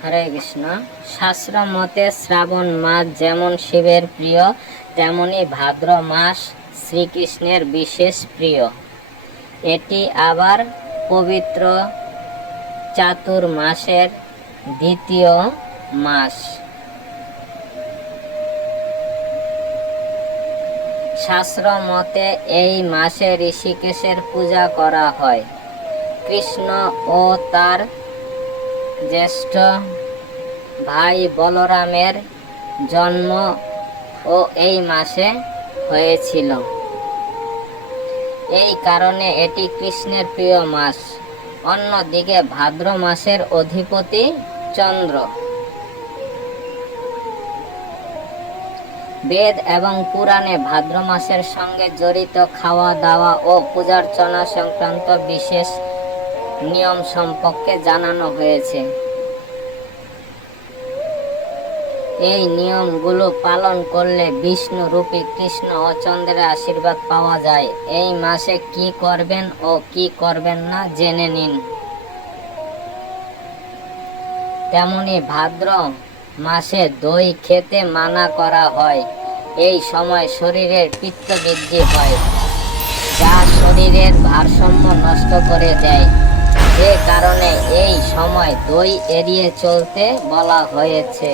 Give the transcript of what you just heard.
হরে কৃষ্ণ। শাস্ত্র মতে শ্রাবণ মাস যেমন শিবের প্রিয়, তেমনি ভাদ্র মাস শ্রীকৃষ্ণের বিশেষ প্রিয়। এটি আবার পবিত্র চাতুর্মাসের দ্বিতীয় মাস। শাস্ত্র মতে এই মাসে ঋষিকেশের পূজা করা হয়। কৃষ্ণ ও তার জ্যেষ্ঠ ভাই বলরামের জন্ম ও এই মাসে হয়েছিল। এই কারণে এটি কৃষ্ণের প্রিয় মাস। অন্যদিকে ভাদ্র মাসের অধিপতি চন্দ্র। বেদ এবং পুরাণে ভাদ্র মাসের সঙ্গে জড়িত খাওয়া দাওয়া ও পূজার্চনা সংক্রান্ত বিশেষ নিয়ম সম্পর্কে জানানো হয়েছে। এই নিয়মগুলো পালন করলে বিষ্ণু রূপী কৃষ্ণ ও চন্দ্রের আশীর্বাদ পাওয়া যায়। এই মাসে কি করবেন ও কি করবেন না জেনে নিন। তেমনি ভাদ্র মাসে দই খেতে মানা করা হয়। এই সময় শরীরের পিত্ত বৃদ্ধি হয়, যা শরীরের ভারসাম্য নষ্ট করে দেয়। যে কারণে এই সময় দই এড়িয়ে চলতে বলা হয়েছে।